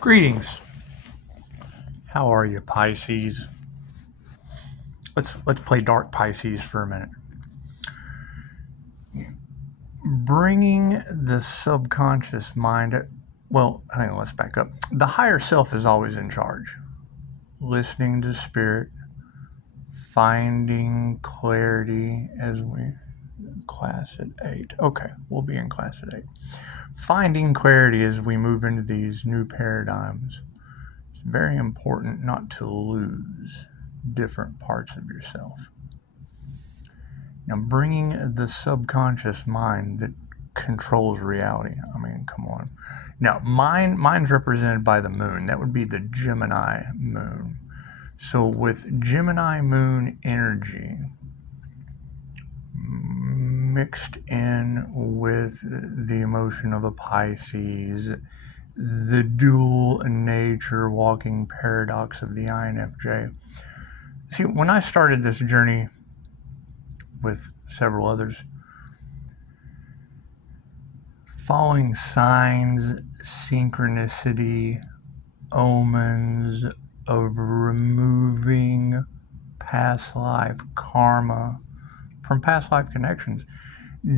Greetings. How are you, Pisces? Let's play Dark Pisces for a minute. Bringing the subconscious mind. Hang on, let's back up. The higher self is always in charge. Listening to spirit, finding clarity as we class at 8. Okay, we'll be in class at 8. Finding clarity as we move into these new paradigms. It's very important not to lose different parts of yourself. Now, bringing the subconscious mind that controls reality. I mean, come on. Now, mine's represented by the moon. That would be the Gemini moon. So with Gemini moon energy mixed in with the emotion of a Pisces, the dual nature walking paradox of the INFJ. See, when I started this journey with several others, following signs, synchronicity, omens, of removing past life karma from past life connections.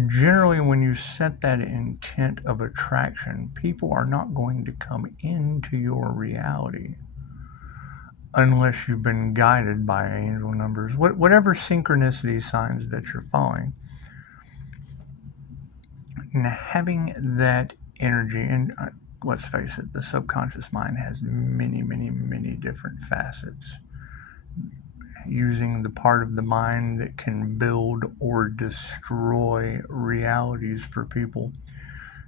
Generally, when you set that intent of attraction, people are not going to come into your reality unless you've been guided by angel numbers, whatever synchronicity signs that you're following. And having that energy, and let's face it, the subconscious mind has many, many, many different facets. Using the part of the mind that can build or destroy realities for people,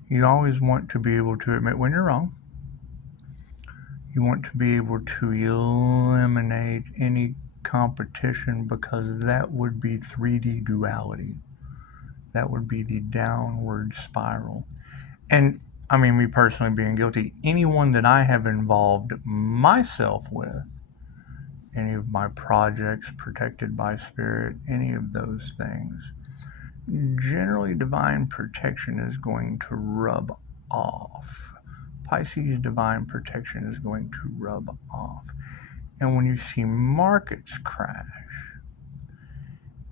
you always want to be able to admit when you're wrong. You want to be able to eliminate any competition, because that would be 3D duality. That would be the downward spiral. And I mean, me personally being guilty, anyone that I have involved myself with, any of my projects protected by spirit, any of those things, generally divine protection is going to rub off. Pisces divine protection is going to rub off. And when you see markets crash,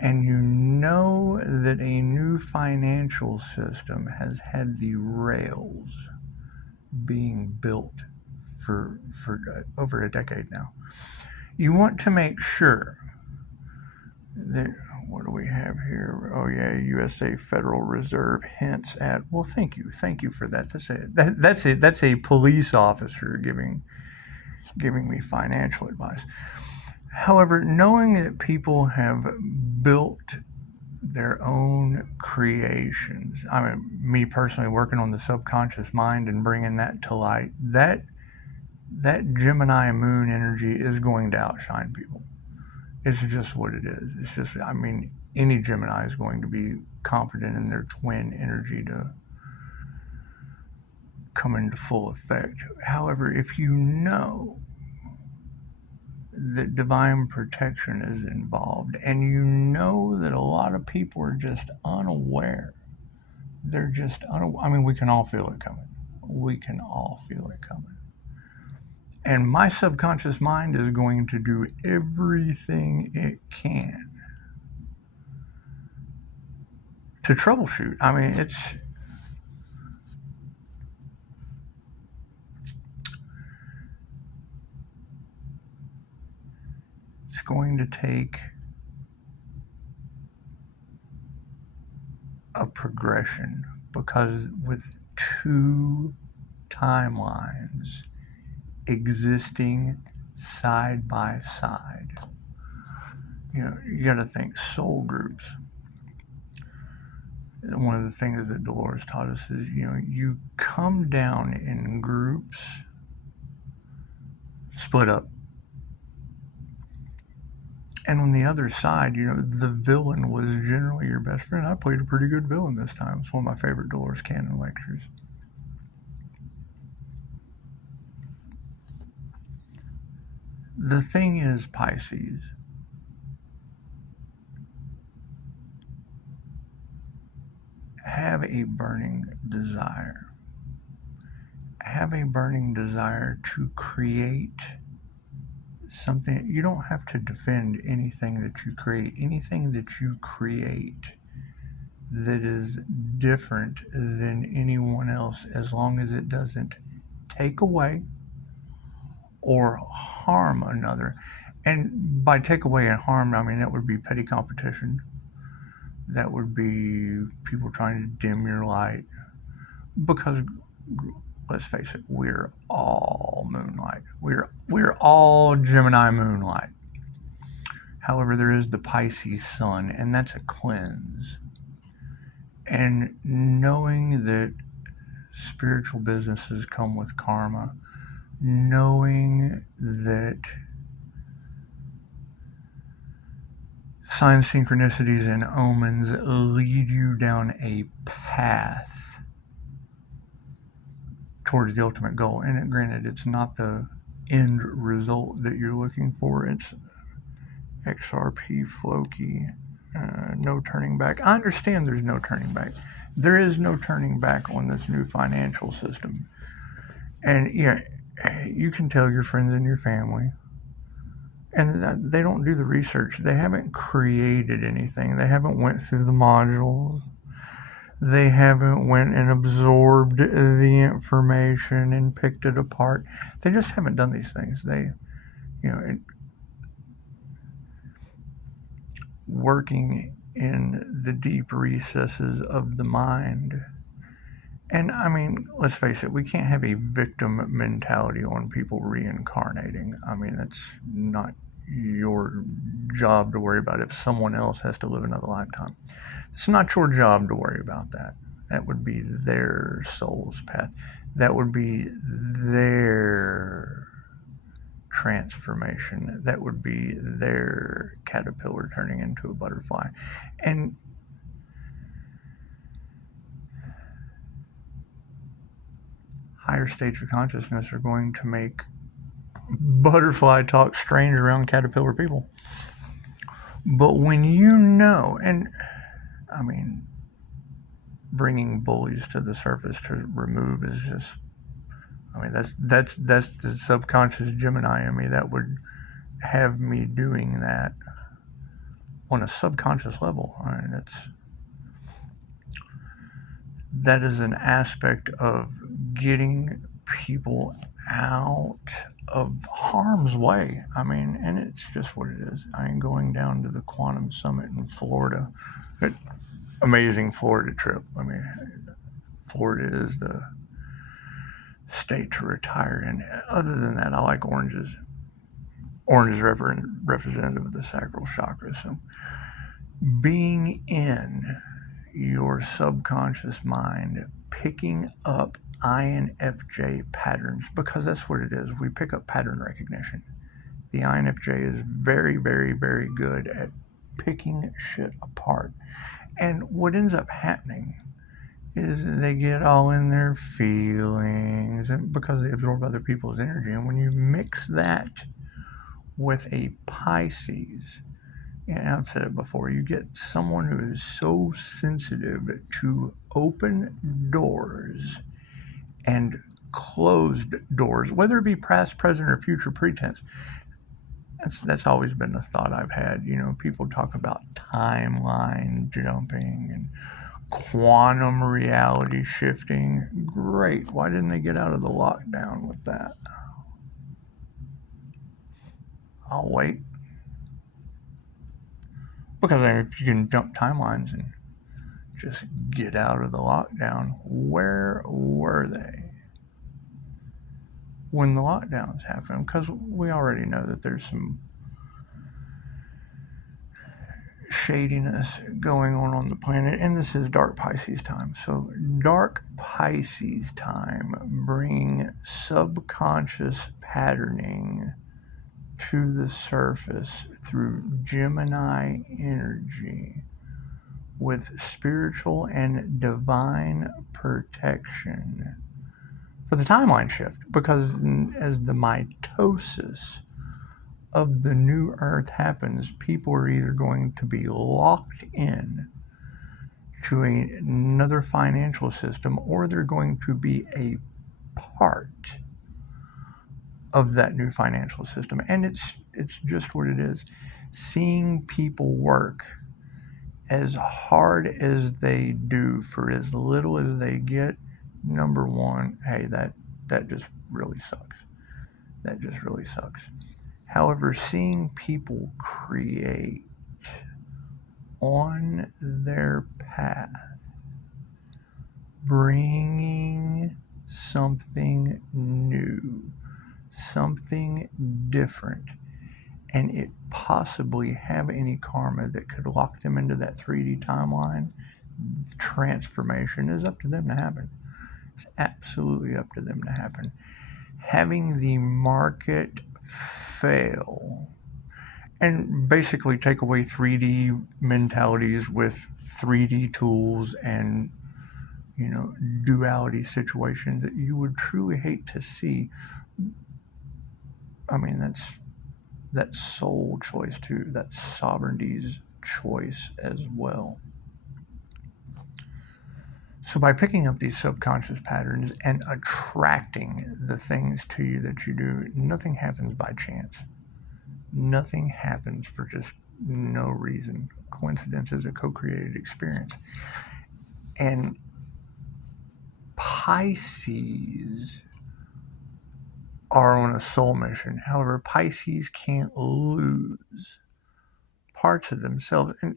and you know that a new financial system has had the rails being built for over a decade now, you want to make sure that, what do we have here? Oh yeah, USA Federal Reserve hints at, well, thank you for that. That's a police officer giving me financial advice. However, knowing that people have built their own creations, I mean, me personally working on the subconscious mind and bringing that to light, that Gemini moon energy is going to outshine people. It's just what it is. It's just, I mean, any Gemini is going to be confident in their twin energy to come into full effect. However, if you know that divine protection is involved, and you know that a lot of people are just unaware, they're just I mean, we can all feel it coming. We can all feel it coming. And my subconscious mind is going to do everything it can to troubleshoot. I mean, it's going to take a progression, because with two timelines existing side by side, you got to think soul groups. One of the things that Dolores taught us is, you come down in groups, split up. And on the other side, the villain was generally your best friend. I played a pretty good villain this time. It's one of my favorite Dolores Cannon lectures. The thing is, Pisces, have a burning desire. have a burning desire to create something. You don't have to defend anything that you create. Anything that you create that is different than anyone else, as long as it doesn't take away or harm another. And by take away and harm, I mean that would be petty competition. That would be people trying to dim your light. Because let's face it, we're all moonlight. We're all Gemini moonlight. However, there is the Pisces sun, and that's a cleanse. And knowing that spiritual businesses come with karma, knowing that signs, synchronicities, and omens lead you down a path towards the ultimate goal. And granted, it's not the end result that you're looking for. It's XRP Floki, no turning back. I understand there's no turning back. There is no turning back on this new financial system. And yeah, you can tell your friends and your family, and they don't do the research. They haven't created anything. They haven't went through the modules. They haven't went and absorbed the information and picked it apart. They just haven't done these things. They, working in the deep recesses of the mind. And I mean, let's face it, we can't have a victim mentality on people reincarnating. I mean, that's not your job to worry about if someone else has to live another lifetime. It's not your job to worry about that. That would be their soul's path. That would be their transformation. That would be their caterpillar turning into a butterfly. And higher states of consciousness are going to make butterfly talk strange around caterpillar people. But when you know, and I mean, bringing bullies to the surface to remove is just, I mean, that's the subconscious Gemini in me that would have me doing that on a subconscious level. I mean, that is an aspect of getting people out of harm's way. I mean, and it's just what it is. I am going down to the Quantum Summit in Florida. Amazing Florida trip. I mean, Florida is the state to retire in. Other than that, I like oranges. Orange is representative of the sacral chakra. So being in your subconscious mind, picking up INFJ patterns, because that's what it is. We pick up pattern recognition. The INFJ is very, very, very good at picking shit apart. And what ends up happening is they get all in their feelings, and because they absorb other people's energy. And when you mix that with a Pisces, and I've said it before, you get someone who is so sensitive to open doors and closed doors, whether it be past, present, or future pretense. That's always been the thought I've had. People talk about timeline jumping and quantum reality shifting. Great. Why didn't they get out of the lockdown with that? I'll wait. Because if you can jump timelines and just get out of the lockdown, where were they when the lockdowns happened? Because we already know that there's some shadiness going on the planet, and this is dark Pisces time. So dark Pisces time, bringing subconscious patterning to the surface through Gemini energy with spiritual and divine protection for the timeline shift, because as the mitosis of the new earth happens, people are either going to be locked in to another financial system, or they're going to be a part of that new financial system. And it's just what it is. Seeing people work as hard as they do for as little as they get, number one, hey, that just really sucks. That just really sucks. However, seeing people create on their path, bringing something new, something different, and it possibly have any karma that could lock them into that 3D timeline, transformation is up to them to happen. It's absolutely up to them to happen. Having the market fail and basically take away 3D mentalities with 3D tools and duality situations that you would truly hate to see. I mean, that's soul choice too. That's sovereignty's choice as well. So by picking up these subconscious patterns and attracting the things to you that you do, nothing happens by chance. Nothing happens for just no reason. Coincidence is a co-created experience. And Pisces are on a soul mission. However, Pisces can't lose parts of themselves. And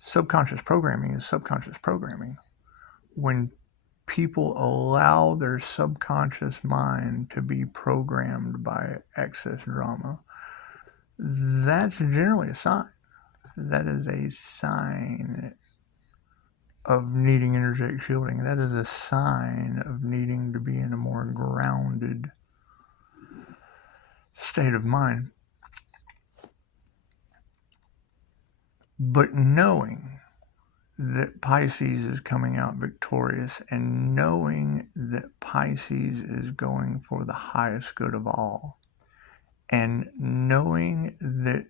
subconscious programming is subconscious programming. When people allow their subconscious mind to be programmed by excess drama, that's generally a sign. That is a sign of needing energetic shielding. That is a sign of needing to be in a more grounded state of mind. But knowing that Pisces is coming out victorious and knowing that Pisces is going for the highest good of all, and knowing that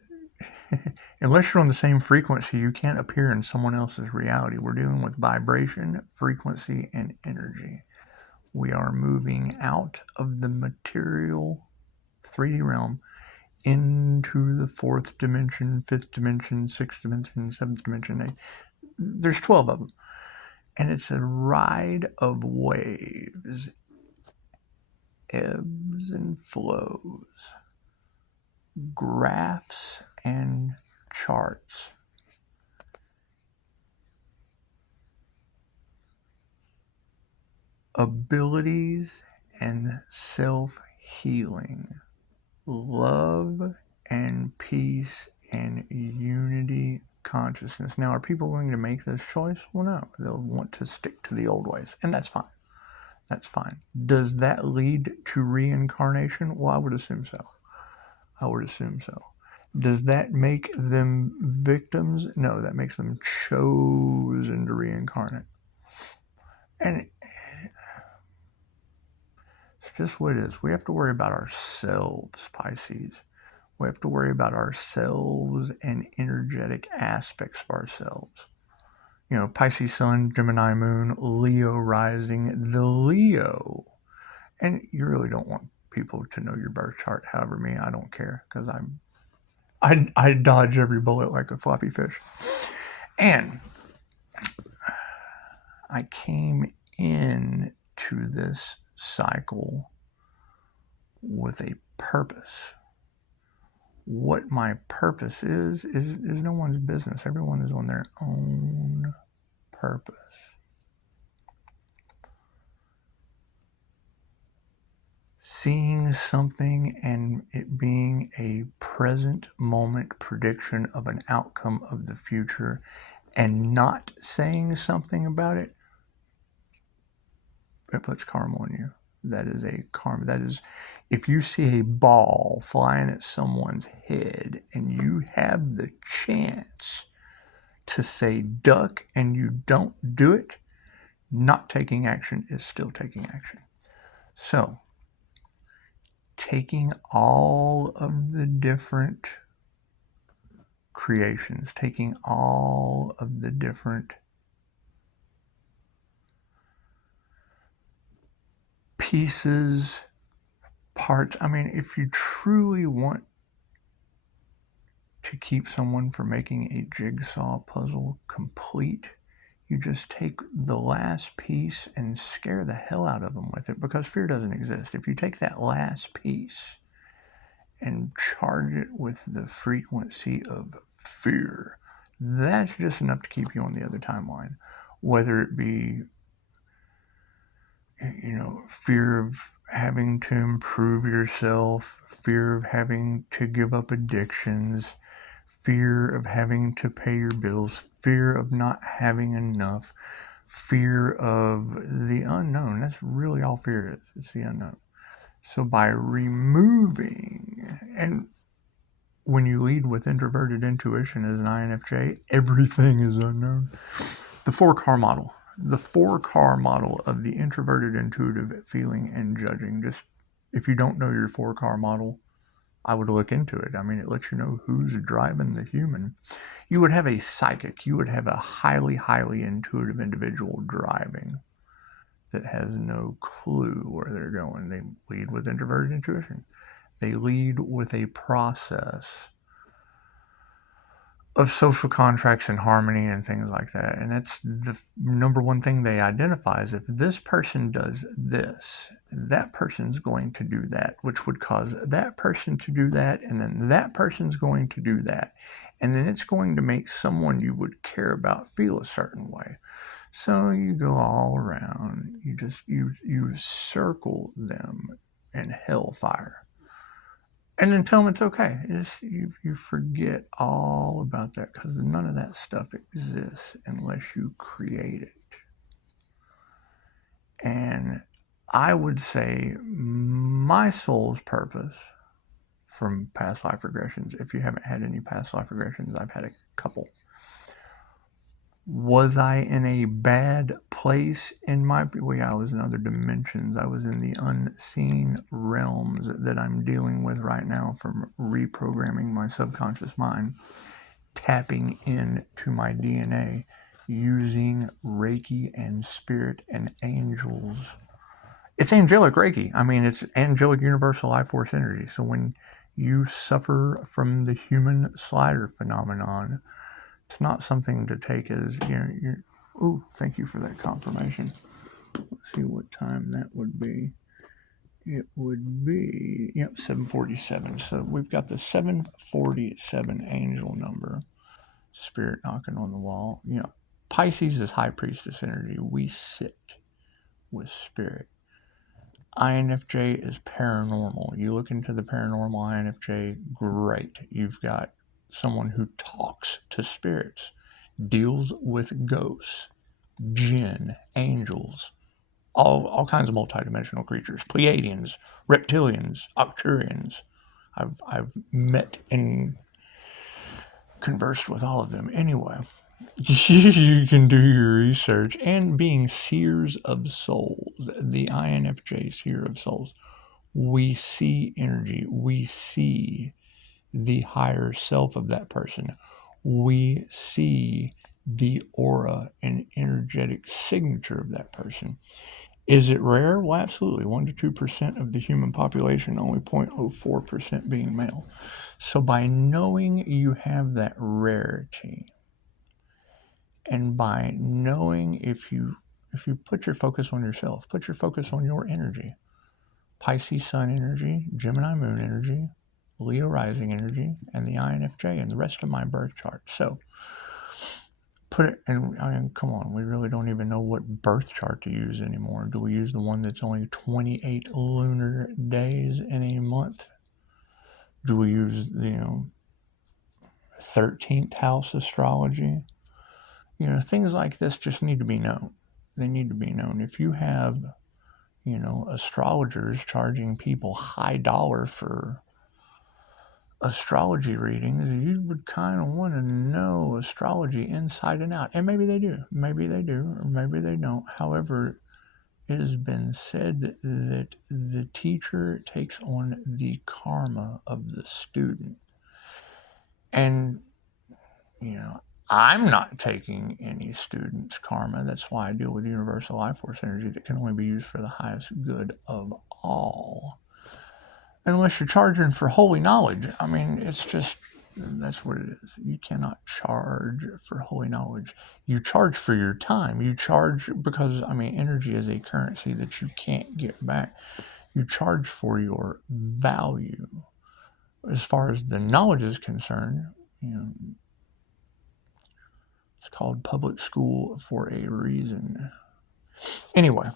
unless you're on the same frequency, you can't appear in someone else's reality. We're dealing with vibration, frequency, and energy. We are moving out of the material 3D realm into the fourth dimension, fifth dimension, sixth dimension, seventh dimension. There's 12 of them. And it's a ride of waves, ebbs and flows, graphs and charts. Abilities and self-healing, love and peace and unity consciousness. Now, are people going to make this choice? Well, no. They'll want to stick to the old ways, and that's fine. That's fine. Does that lead to reincarnation? Well, I would assume so. I would assume so. Does that make them victims? No, that makes them chosen to reincarnate. And it's just what it is. We have to worry about ourselves, Pisces. We have to worry about ourselves and energetic aspects of ourselves. Pisces Sun, Gemini Moon, Leo rising, the Leo. And you really don't want people to know your birth chart. However, me, I don't care because I dodge every bullet like a floppy fish. And I came in to this cycle with a purpose. What my purpose is no one's business. Everyone is on their own purpose. Seeing something and it being a present moment prediction of an outcome of the future and not saying something about it, it puts karma on you. That is a karma. That is, if you see a ball flying at someone's head and you have the chance to say duck and you don't do it, not taking action is still taking action. So, taking all of the different creations, taking all of the different pieces, parts. I mean, if you truly want to keep someone from making a jigsaw puzzle complete, you just take the last piece and scare the hell out of them with it, because fear doesn't exist. If you take that last piece and charge it with the frequency of fear, that's just enough to keep you on the other timeline. Whether it be, fear of having to improve yourself, fear of having to give up addictions, fear of having to pay your bills, fear of not having enough, fear of the unknown. That's really all fear is. It's the unknown. So by removing, and when you lead with introverted intuition as an INFJ, everything is unknown. The 4-car model. The 4-car model of the introverted, intuitive, feeling, and judging. Just, if you don't know your 4-car model, I would look into it. I mean, it lets you know who's driving the human. You would have a psychic. You would have a highly, highly intuitive individual driving that has no clue where they're going. They lead with introverted intuition. They lead with a process of social contracts and harmony and things like that. And that's the number one thing they identify is if this person does this, that person's going to do that, which would cause that person to do that, and then that person's going to do that. And then it's going to make someone you would care about feel a certain way. So you go all around, you circle them in hellfire. And then tell them it's okay. You forget all about that, because none of that stuff exists unless you create it. And I would say my soul's purpose from past life regressions, if you haven't had any past life regressions, I've had a couple. Was I in a bad place in my... Well, yeah, I was in other dimensions. I was in the unseen realms that I'm dealing with right now from reprogramming my subconscious mind, tapping into my DNA, using Reiki and spirit and angels. It's angelic Reiki. I mean, it's angelic universal life force energy. So when you suffer from the human slider phenomenon, it's not something to take as, you're, oh, thank you for that confirmation. Let's see what time that would be. It would be, 747. So we've got the 747 angel number, spirit knocking on the wall. Pisces is high priestess energy. We sit with spirit. INFJ is paranormal. You look into the paranormal INFJ, great. You've got someone who talks to spirits, deals with ghosts, jinn, angels, all kinds of multidimensional creatures, Pleiadians, reptilians, Arcturians. I've met and conversed with all of them. Anyway, you can do your research. And being seers of souls, the INFJ seer of souls, we see energy. We see the higher self of that person. We see the aura and energetic signature of that person. Is it rare? Well, absolutely. 1 to 2% of the human population, only 0.04% being male. So by knowing you have that rarity, and by knowing if you put your focus on yourself, put your focus on your energy, Pisces sun energy, Gemini moon energy, Leo rising energy, and the INFJ, and the rest of my birth chart. So put it, and I mean, come on, we really don't even know what birth chart to use anymore. Do we use the one that's only 28 lunar days in a month? Do we use 13th house astrology? Things like this just need to be known. They need to be known. If you have, astrologers charging people high dollar for astrology readings, you would kind of want to know astrology inside and out. And maybe they do, or maybe they don't. However, it has been said that the teacher takes on the karma of the student. And, I'm not taking any students' karma. That's why I deal with universal life force energy that can only be used for the highest good of all. Unless you're charging for holy knowledge. I mean, it's just, that's what it is. You cannot charge for holy knowledge. You charge for your time. You charge because, I mean, energy is a currency that you can't get back. You charge for your value. As far as the knowledge is concerned, you know, it's called public school for a reason. Anyway,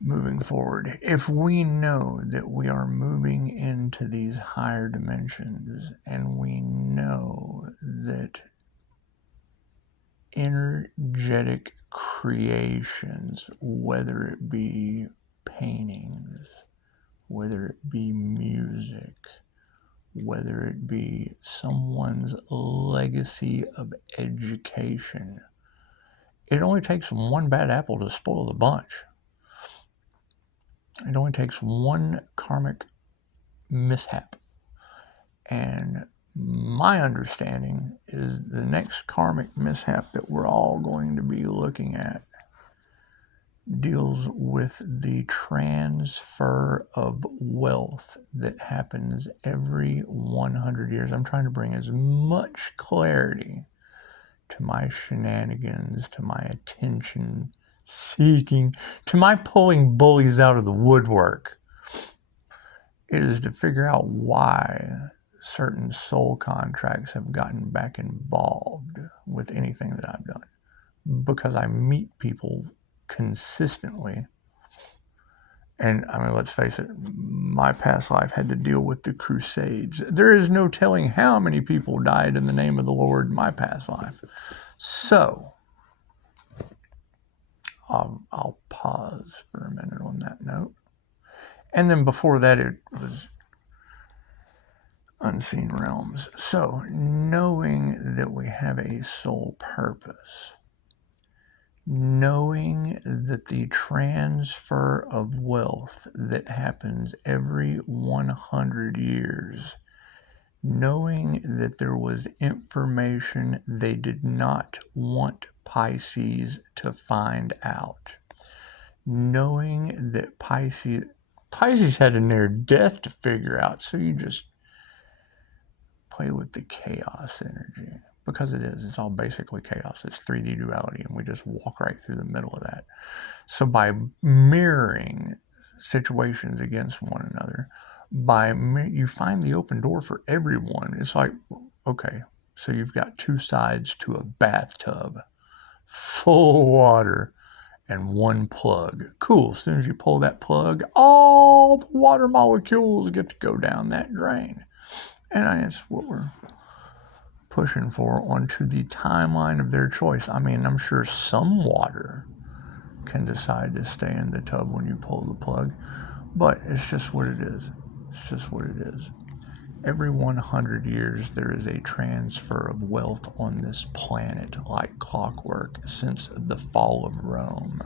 moving forward, if we know that we are moving into these higher dimensions and we know that energetic creations, whether it be paintings, whether it be music, whether it be someone's legacy of education, it only takes one bad apple to spoil the bunch. It only takes one karmic mishap. And my understanding is the next karmic mishap that we're all going to be looking at deals with the transfer of wealth that happens every 100 years. I'm trying to bring as much clarity to my shenanigans, to my attention seeking, to my pulling bullies out of the woodwork. It is to figure out why certain soul contracts have gotten back involved with anything that I've done. Because I meet people consistently. And I mean, let's face it, my past life had to deal with the Crusades. There is no telling how many people died in the name of the Lord in my past life. So, I'll pause for a minute on that note. And then before that, it was unseen realms. So, knowing that we have a soul purpose, knowing that the transfer of wealth that happens every 100 years, knowing that there was information they did not want Pisces to find out, knowing that Pisces had a near death to figure out, so you just play with the chaos energy. Because it is. It's all basically chaos. It's 3D duality, and we just walk right through the middle of that. So by mirroring situations against one another, you find the open door for everyone. It's like, okay, so you've got two sides to a bathtub, full of water, and one plug. Cool. As soon as you pull that plug, all the water molecules get to go down that drain. And that's what we're pushing for onto the timeline of their choice. I mean, I'm sure some water can decide to stay in the tub when you pull the plug, but it's just what it is. It's just what it is. Every 100 years, there is a transfer of wealth on this planet like clockwork since the fall of Rome.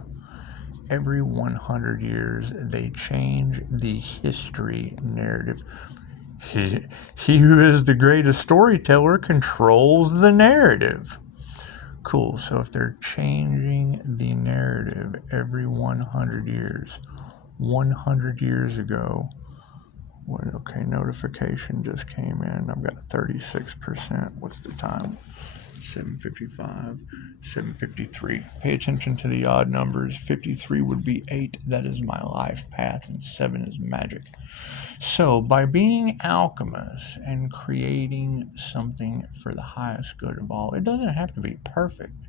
Every 100 years, they change the history narrative. He who is the greatest storyteller controls the narrative. Cool. So if they're changing the narrative every 100 years, 100 years ago, okay, notification just came in. I've got 36%. What's the time? 7:55, 7:53. Pay attention to the odd numbers. 53 would be 8. That is my life path, and 7 is magic. So by being alchemists and creating something for the highest good of all, it doesn't have to be perfect.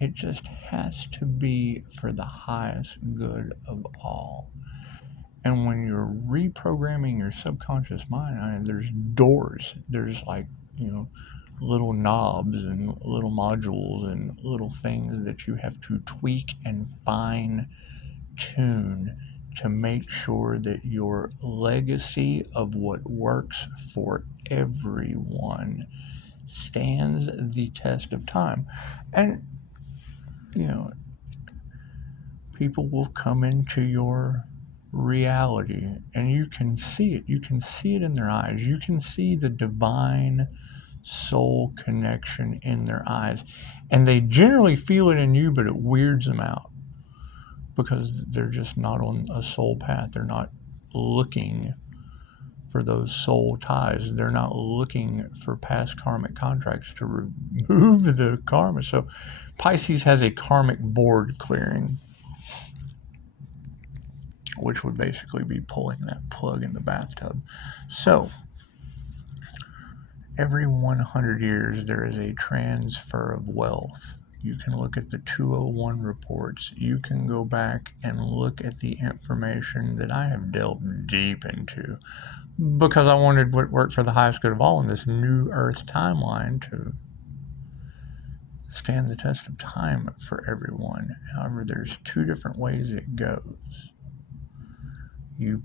It just has to be for the highest good of all. And when you're reprogramming your subconscious mind, there's doors. There's little knobs and little modules and little things that you have to tweak and fine tune to make sure that your legacy of what works for everyone stands the test of time. And, people will come into your reality and you can see it. You can see it in their eyes. You can see the divine soul connection in their eyes. And they generally feel it in you, but it weirds them out because they're just not on a soul path. They're not looking for those soul ties. They're not looking for past karmic contracts to remove the karma. So Pisces has a karmic board clearing, which would basically be pulling that plug in the bathtub. So every 100 years, there is a transfer of wealth. You can look at the 201 reports. You can go back and look at the information that I have delved deep into because I wanted what worked for the highest good of all in this new Earth timeline to stand the test of time for everyone. However, there's two different ways it goes. You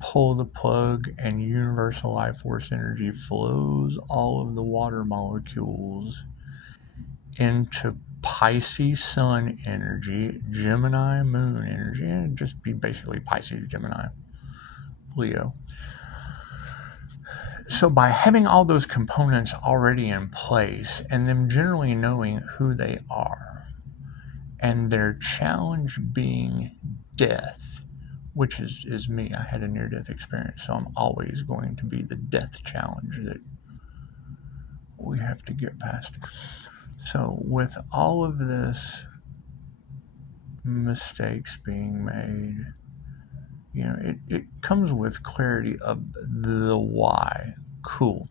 pull the plug and universal life force energy flows all of the water molecules into Pisces sun energy, Gemini moon energy, and it'd just be basically Pisces, Gemini, Leo. So by having all those components already in place and them generally knowing who they are and their challenge being death, which is me. I had a near-death experience, so I'm always going to be the death challenge that we have to get past. So with all of this mistakes being made, you know, it comes with clarity of the why. Cool.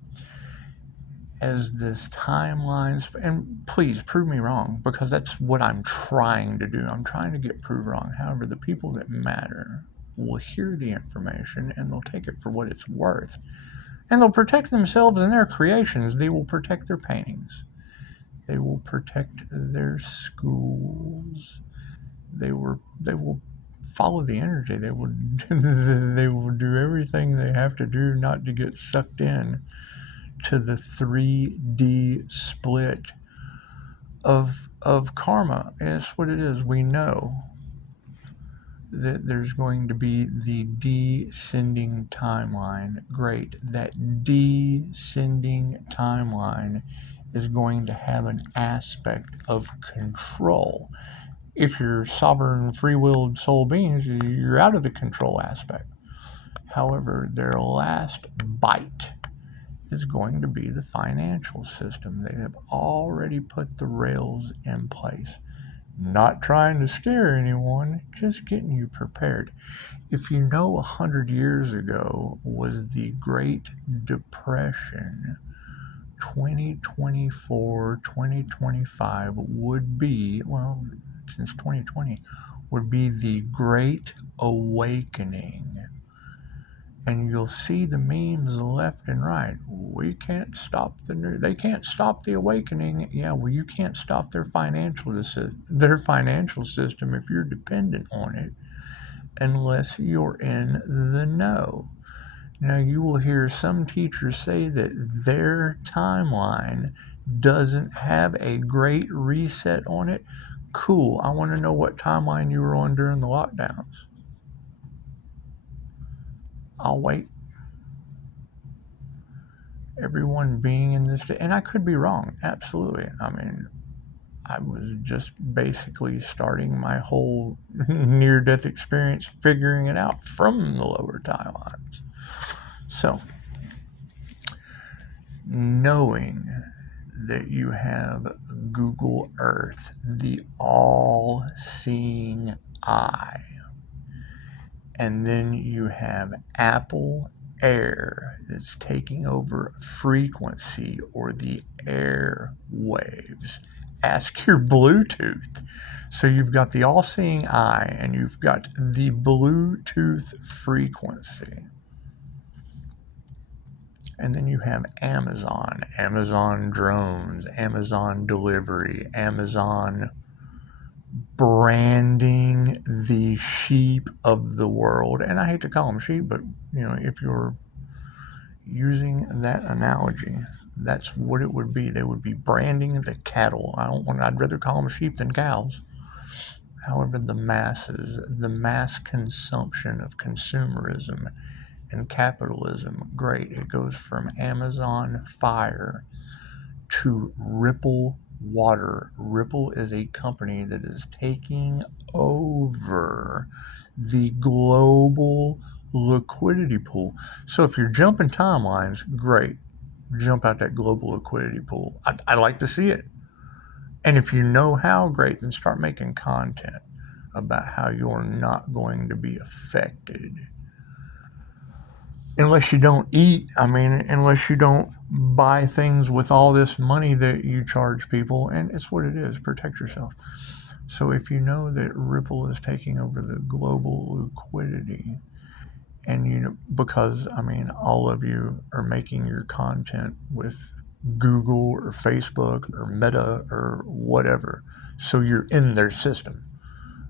As this timeline, and please prove me wrong, because that's what I'm trying to do. I'm trying to get proved wrong. However, the people that matter will hear the information and they'll take it for what it's worth. And they'll protect themselves and their creations. They will protect their paintings. They will protect their schools. They will follow the energy. They will do everything they have to do not to get sucked in to the 3D split of karma. And that's what it is. We know that there's going to be the descending timeline. Great. That descending timeline is going to have an aspect of control. If you're sovereign, free-willed soul beings, you're out of the control aspect. However, their last bite is going to be the financial system. They have already put the rails in place. Not trying to scare anyone, just getting you prepared. If you know 100 years ago was the Great Depression, 2024, 2025 would be, well, since 2020, would be the Great Awakening. And you'll see the memes left and right. We can't stop they can't stop the awakening. Yeah, well, you can't stop their financial system if you're dependent on it, unless you're in the know. Now, you will hear some teachers say that their timeline doesn't have a great reset on it. Cool. I want to know what timeline you were on during the lockdowns. I'll wait. Everyone being in this, and I could be wrong, absolutely. I mean, I was just basically starting my whole near-death experience, figuring it out from the lower timelines. So, knowing that you have Google Earth, the all-seeing eye, and then you have Apple Air that's taking over frequency or the air waves. Ask your Bluetooth. So you've got the all-seeing eye and you've got the Bluetooth frequency. And then you have Amazon, Amazon drones, Amazon delivery, Amazon branding the sheep of the world. And I hate to call them sheep, but you know, if you're using that analogy, that's what it would be. They would be branding the cattle. I'd rather call them sheep than cows. However, the masses, the mass consumption of consumerism and capitalism, great. It goes from Amazon Fire to Ripple Water. Ripple is a company that is taking over the global liquidity pool. So if you're jumping timelines, great. Jump out that global liquidity pool. I like to see it. And if you know how, great, then start making content about how you're not going to be affected. Unless you don't eat, unless you don't buy things with all this money that you charge people, and it's what it is, protect yourself. So if you know that Ripple is taking over the global liquidity, and because all of you are making your content with Google or Facebook or Meta or whatever, so you're in their system.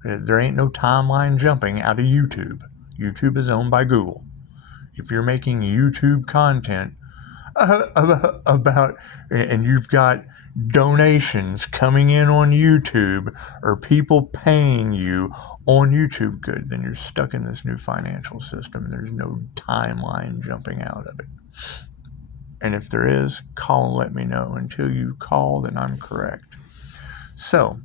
There ain't no timeline jumping out of YouTube. YouTube is owned by Google. If you're making YouTube content about, and you've got donations coming in on YouTube or people paying you on YouTube, good, then you're stuck in this new financial system. There's no timeline jumping out of it. And if there is, call and let me know. Until you call, then I'm correct. So,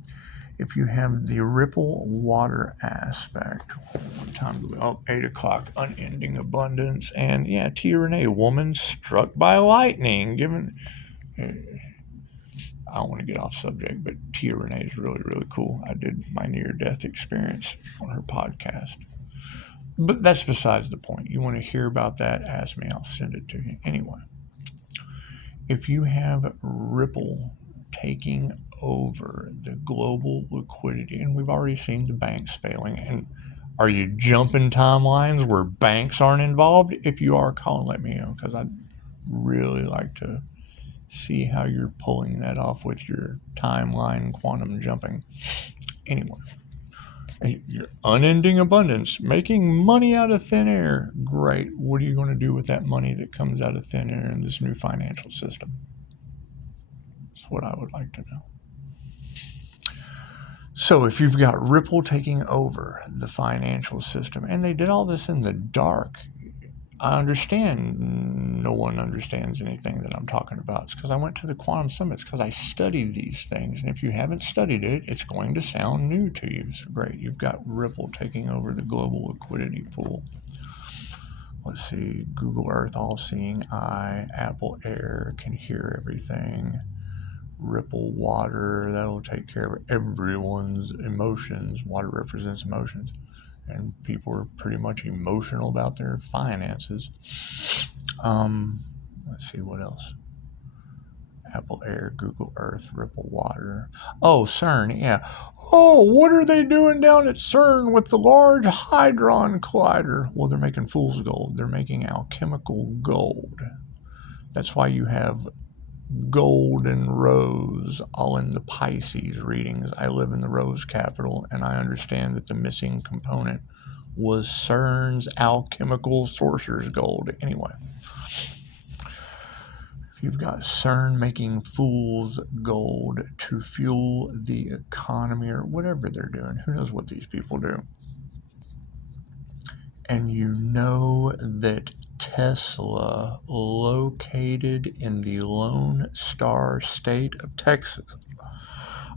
if you have the Ripple Water aspect, what time do we? 8 o'clock, unending abundance. And yeah, Tia Renee, woman struck by lightning. I don't want to get off subject, but Tia Renee is really, really cool. I did my near-death experience on her podcast. But that's besides the point. You want to hear about that, ask me, I'll send it to you. Anyway, if you have Ripple taking over the global liquidity, and we've already seen the banks failing, and are you jumping timelines where banks aren't involved? If you are, call and let me know, because I'd really like to see how you're pulling that off with your timeline quantum jumping. Anyway, your unending abundance, making money out of thin air, great. What are you going to do with that money that comes out of thin air in this new financial system? That's what I would like to know. So if you've got Ripple taking over the financial system, and they did all this in the dark, I understand no one understands anything that I'm talking about. It's because I went to the Quantum Summits, because I studied these things. And if you haven't studied it, it's going to sound new to you. So great, you've got Ripple taking over the global liquidity pool. Let's see, Google Earth, all-seeing eye, Apple Air, can hear everything. Ripple Water, that'll take care of everyone's emotions. Water represents emotions, and people are pretty much emotional about their finances. Let's see what else. Apple Air, Google Earth, Ripple Water. Oh, CERN, yeah. Oh, what are they doing down at CERN with the Large Hadron Collider? Well, they're making fool's gold. They're making alchemical gold. That's why you have gold and rose all in the Pisces readings. I live in the rose capital, and I understand that the missing component was CERN's alchemical sorcerer's gold. Anyway, if you've got CERN making fool's gold to fuel the economy or whatever they're doing, who knows what these people do, and you know that Tesla, located in the Lone Star State of Texas.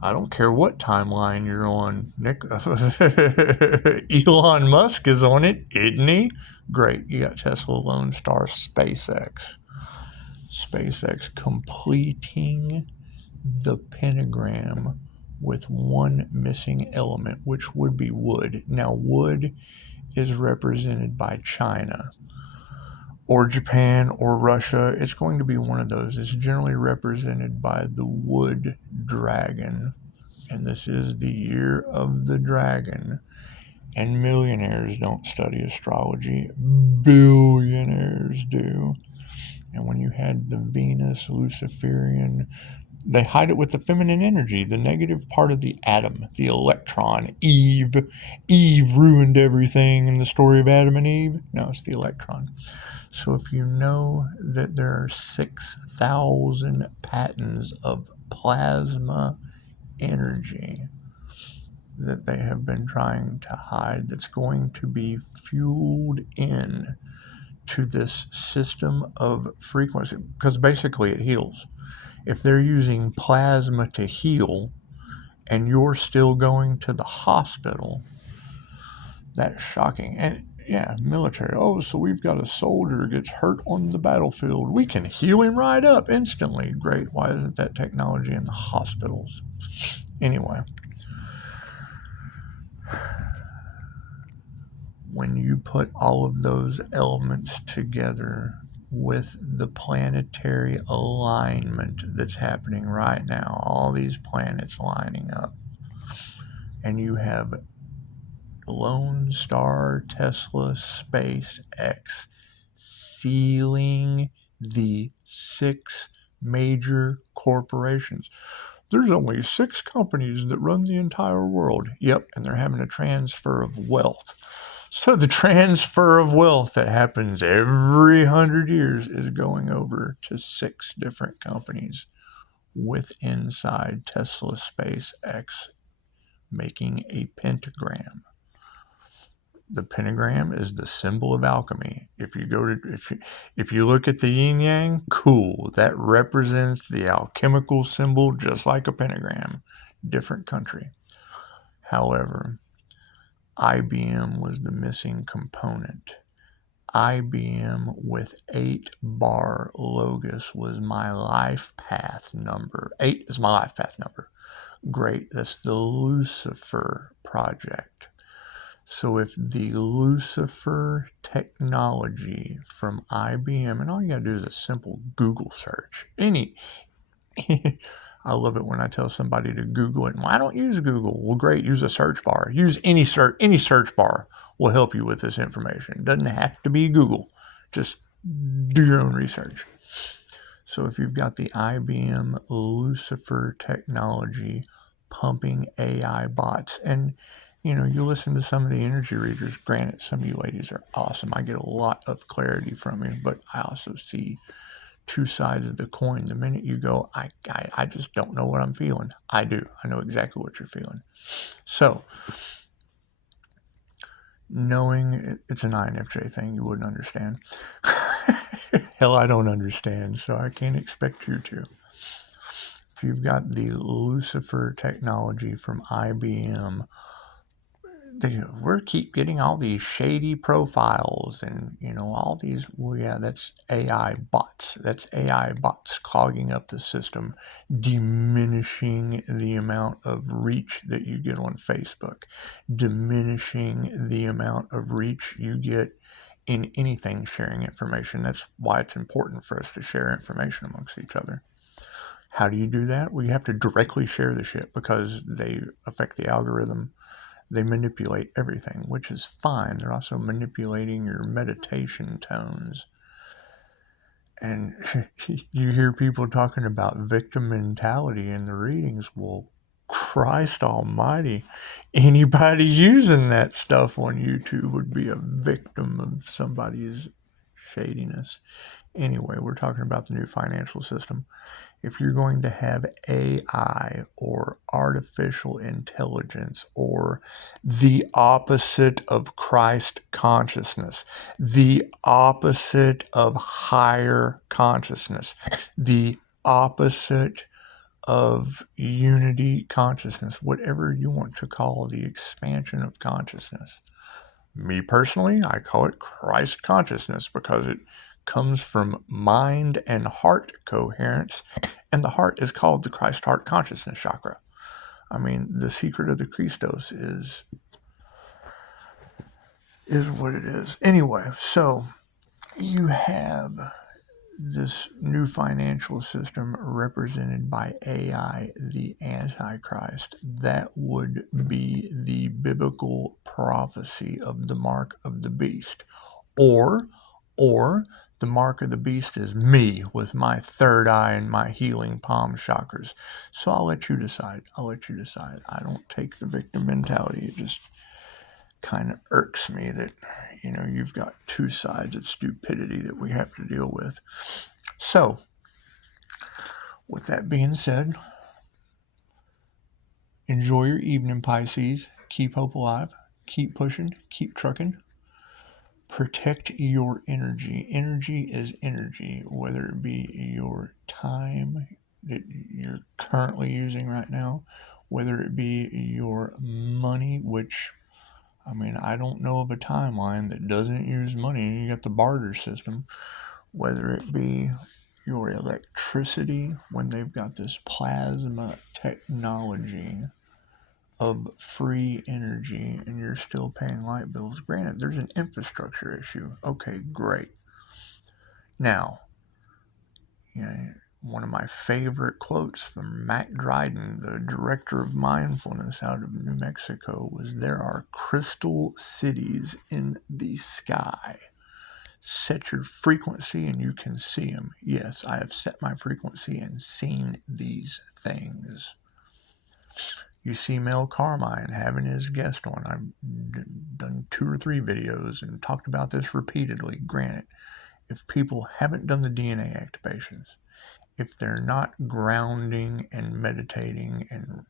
I don't care what timeline you're on, Nick. Elon Musk is on it, isn't he? Great, you got Tesla, Lone Star, SpaceX. SpaceX completing the pentagram with one missing element, which would be wood. Now, wood is represented by China or Japan or Russia. It's going to be one of those. It's generally represented by the wood dragon, and this is the year of the dragon. And millionaires don't study astrology, billionaires do. And when you had the Venus Luciferian, they hide it with the feminine energy, the negative part of the atom, the electron. Eve ruined everything in the story of Adam and Eve. No, it's the electron. So if you know that there are 6,000 patterns of plasma energy that they have been trying to hide, that's going to be fueled in to this system of frequency, because basically it heals. If they're using plasma to heal and you're still going to the hospital, that's shocking. And yeah, military. Oh, so we've got a soldier gets hurt on the battlefield. We can heal him right up instantly. Great. Why isn't that technology in the hospitals? Anyway, when you put all of those elements together with the planetary alignment that's happening right now, all these planets lining up, and you have Lone Star, Tesla, SpaceX sealing the 6 major corporations. There's only 6 companies that run the entire world. Yep, and they're having a transfer of wealth. So the transfer of wealth that happens every 100 years is going over to 6 different companies with inside Tesla, SpaceX making a pentagram. The pentagram is the symbol of alchemy. If you look at the yin yang, cool. That represents the alchemical symbol, just like a pentagram. Different country. However, IBM was the missing component. IBM with 8-bar logos was my life path number. 8 is my life path number. Great. That's the Lucifer project. So if the Lucifer technology from IBM, and all you got to do is a simple Google search. I love it when I tell somebody to Google it. Why don't use Google? Well, great. Use a search bar. Use any search bar will help you with this information. It doesn't have to be Google. Just do your own research. So if you've got the IBM Lucifer technology pumping AI bots, and you listen to some of the energy readers. Granted, some of you ladies are awesome. I get a lot of clarity from you, but I also see 2 sides of the coin. The minute you go, I just don't know what I'm feeling. I do. I know exactly what you're feeling. So, knowing it's an INFJ thing, you wouldn't understand. Hell, I don't understand, so I can't expect you to. If you've got the Lucifer technology from IBM, we keep getting all these shady profiles and all these. Well, yeah, that's AI bots. That's AI bots clogging up the system, diminishing the amount of reach that you get on Facebook, diminishing the amount of reach you get in anything sharing information. That's why it's important for us to share information amongst each other. How do you do that? Well, you have to directly share the shit because they affect the algorithm. They manipulate everything, which is fine. They're also manipulating your meditation tones. And you hear people talking about victim mentality in the readings. Well, Christ almighty, anybody using that stuff on YouTube would be a victim of somebody's shadiness. Anyway, we're talking about the new financial system. If you're going to have AI or artificial intelligence or the opposite of Christ consciousness, the opposite of higher consciousness, the opposite of unity consciousness, whatever you want to call the expansion of consciousness. Me personally, I call it Christ consciousness because it comes from mind and heart coherence, and the heart is called the Christ heart consciousness chakra. I mean, the secret of the Christos is what it is. Anyway, so you have this new financial system represented by AI, the Antichrist. That would be the biblical prophecy of the mark of the beast. Or the mark of the beast is me with my third eye and my healing palm chakras. So I'll let you decide. I don't take the victim mentality. It just kind of irks me that, you've got 2 sides of stupidity that we have to deal with. So, with that being said, enjoy your evening, Pisces. Keep hope alive. Keep pushing. Keep trucking. Protect your energy. Energy is energy, whether it be your time that you're currently using right now, whether it be your money, which, I mean, I don't know of a timeline that doesn't use money. You got the barter system, whether it be your electricity, when they've got this plasma technology of free energy and you're still paying light bills. Granted, there's an infrastructure issue. Okay, great. Now, you know, one of my favorite quotes from Mac Dryden, the director of mindfulness out of New Mexico, was, "There are crystal cities in the sky. Set your frequency and you can see them." Yes, I have set my frequency and seen these things. You see Mel Carmine having his guest on. I've done 2 or 3 videos and talked about this repeatedly. Granted, if people haven't done the DNA activations, if they're not grounding and meditating and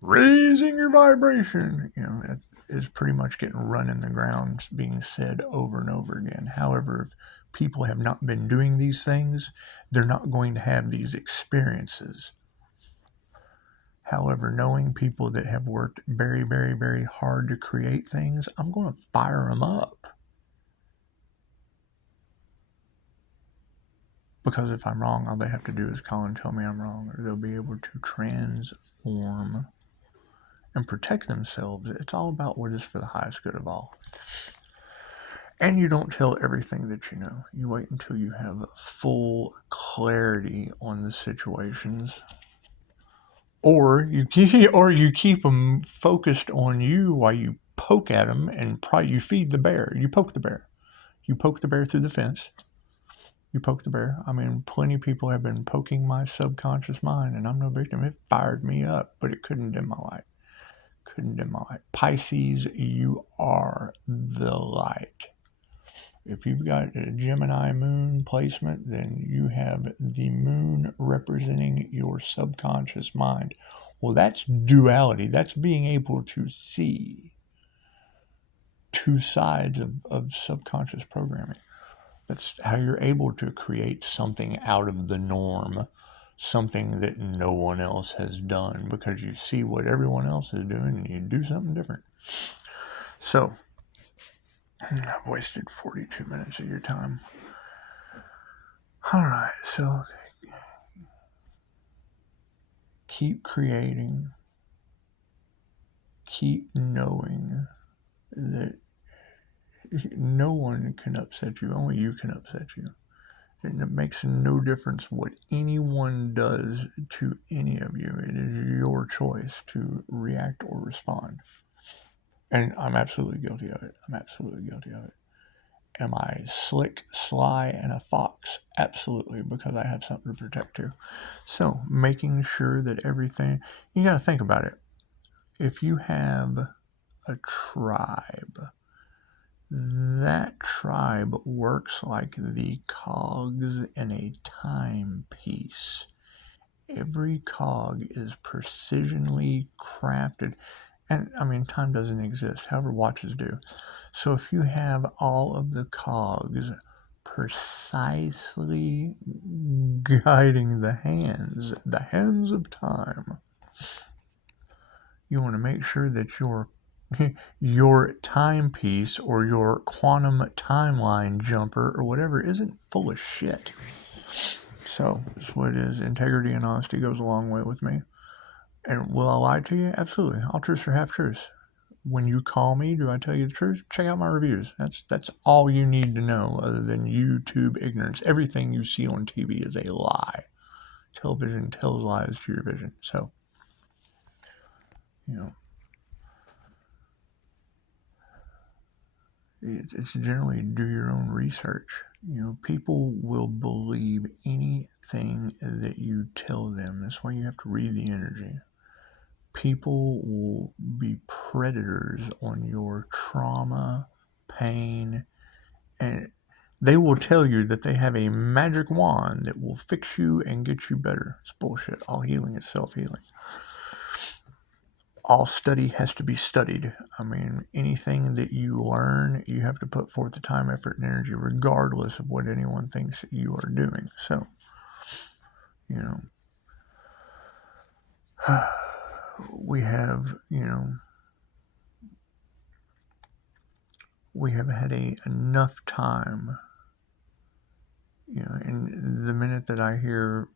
raising your vibration, it is pretty much getting run in the ground, being said over and over again. However, if people have not been doing these things, they're not going to have these experiences. However, knowing people that have worked very, very, very hard to create things, I'm going to fire them up. Because if I'm wrong, all they have to do is call and tell me I'm wrong, or they'll be able to transform and protect themselves. It's all about what is for the highest good of all. And you don't tell everything that you know. You wait until you have full clarity on the situations. Or you keep them focused on you while you poke at them and you feed the bear. You poke the bear. You poke the bear through the fence. You poke the bear. I mean, plenty of people have been poking my subconscious mind, and I'm no victim. It fired me up, but it couldn't dim my light. Couldn't dim my light. Pisces, you are the light. If you've got a Gemini moon placement, then you have the moon representing your subconscious mind. Well, that's duality. That's being able to see 2 sides of subconscious programming. That's how you're able to create something out of the norm, something that no one else has done, because you see what everyone else is doing and you do something different. So, I've wasted 42 minutes of your time. All right, so keep creating, keep knowing that no one can upset you, only you can upset you. And it makes no difference what anyone does to any of you. It is your choice to react or respond. And I'm absolutely guilty of it. Am I slick, sly, and a fox? Absolutely, because I have something to protect too. So, making sure that everything, you got to think about it. If you have a tribe, that tribe works like the cogs in a timepiece. Every cog is precisionally crafted. And I mean, time doesn't exist, however, watches do. So if you have all of the cogs precisely guiding the hands of time, you want to make sure that your timepiece or your quantum timeline jumper or whatever isn't full of shit. So that's what it is. Integrity and honesty goes a long way with me. And will I lie to you? Absolutely. All truths are half truths. When you call me, do I tell you the truth? Check out my reviews. That's all you need to know, other than YouTube ignorance. Everything you see on TV is a lie. Television tells lies to your vision. So, it's generally do your own research. People will believe anything that you tell them. That's why you have to read the energy. People will be predators on your trauma, pain, and they will tell you that they have a magic wand that will fix you and get you better. It's bullshit. All healing is self-healing. all study has to be studied. I mean, anything that you learn, you have to put forth the time, effort, and energy, regardless of what anyone thinks that you are doing. So, you know, we have, we have had enough time, and the minute that I hear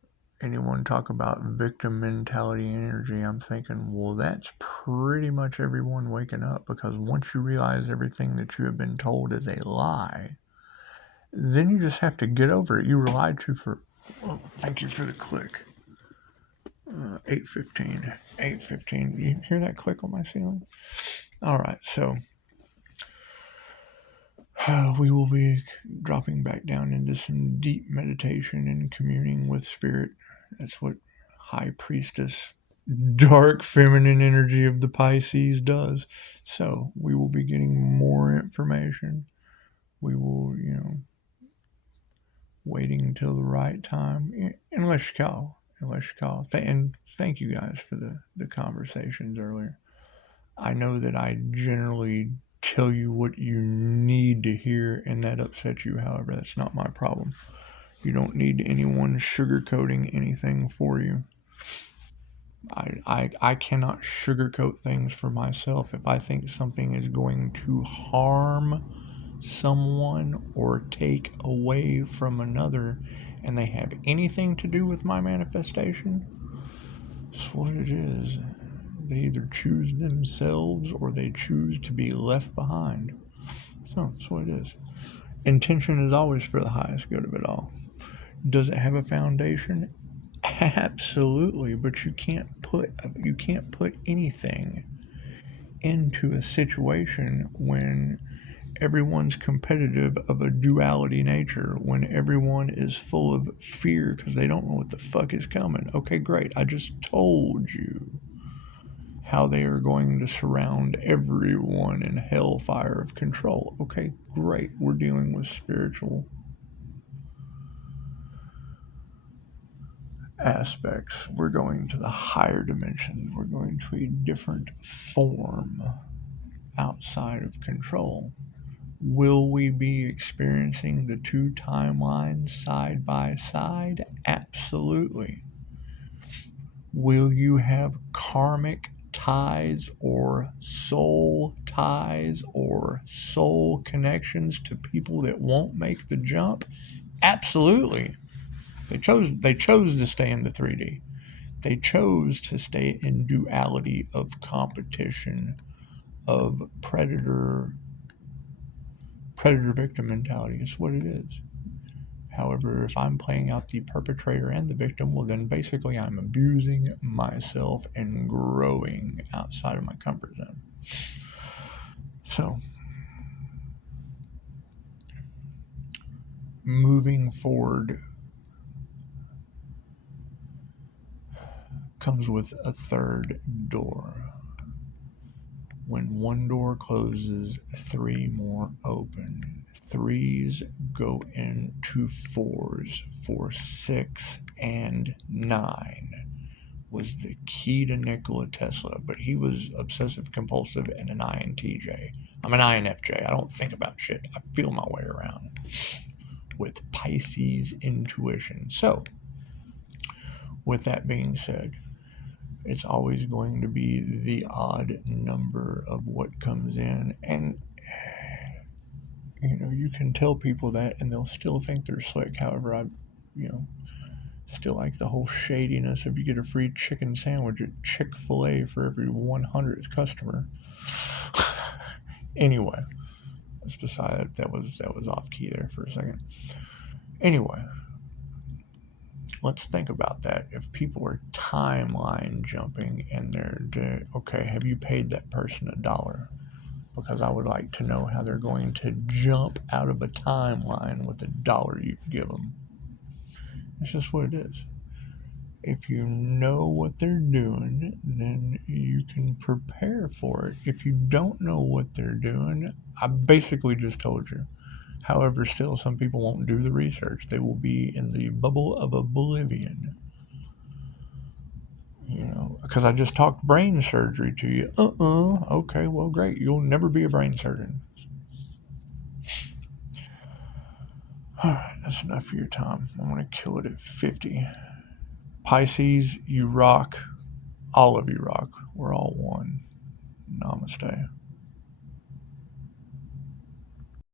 anyone talk about victim mentality and energy, I'm thinking, well, that's pretty much everyone waking up, because once you realize everything that you have been told is a lie, then you just have to get over it. You were lied to for, well, thank you for the click. 8:15. 8:15. You hear that click on my ceiling? All right, so we will be dropping back down into some deep meditation and communing with spirit. That's what High Priestess, dark feminine energy of the Pisces does. So we will be getting more information. We will, waiting until the right time, unless you call. And thank you guys for the conversations earlier. I know that I generally tell you what you need to hear, and that upsets you. However, that's not my problem. You don't need anyone sugarcoating anything for you. I cannot sugarcoat things for myself. If I think something is going to harm someone or take away from another, and they have anything to do with my manifestation, that's what it is. They either choose themselves or they choose to be left behind. So that's what it is. Intention is always for the highest good of it all. Does it have a foundation? Absolutely, but you can't put anything into a situation when everyone's competitive of a duality nature, when everyone is full of fear because they don't know what the fuck is coming. Okay, great. I just told you how they are going to surround everyone in hellfire of control. Okay, great. We're dealing with spiritual aspects. We're going to the higher dimension. We're going to a different form outside of control. Will we be experiencing the two timelines side by side? Absolutely. Will you have karmic ties or soul connections to people that won't make the jump? Absolutely. They chose to stay in the 3D. They chose to stay in duality of competition, of predator victim mentality. It's what it is. However, if I'm playing out the perpetrator and the victim, well, then basically I'm abusing myself and growing outside of my comfort zone. So, moving forward comes with a third door. When one door closes, three more open. Threes go into fours for 6 and 9 was the key to Nikola Tesla, but he was obsessive compulsive and an INTJ. I'm an INFJ. I don't think about shit. I feel my way around with Pisces intuition. So, with that being said, it's always going to be the odd number of what comes in, and you can tell people that and they'll still think they're slick. However, I still like the whole shadiness of you get a free chicken sandwich at Chick-fil-A for every 100th customer. Anyway, let's decide that was off key there for a second. Anyway, let's think about that. If people are timeline jumping and they're okay, have you paid that person $1? Because I would like to know how they're going to jump out of a timeline with $1 you give them. It's just what it is. If you know what they're doing, then you can prepare for it. If you don't know what they're doing, I basically just told you. However, still, some people won't do the research. They will be in the bubble of oblivion. Because I just talked brain surgery to you. Okay, well, great. You'll never be a brain surgeon. All right, that's enough for your time. I'm going to kill it at 50. Pisces, you rock. All of you rock. We're all one. Namaste.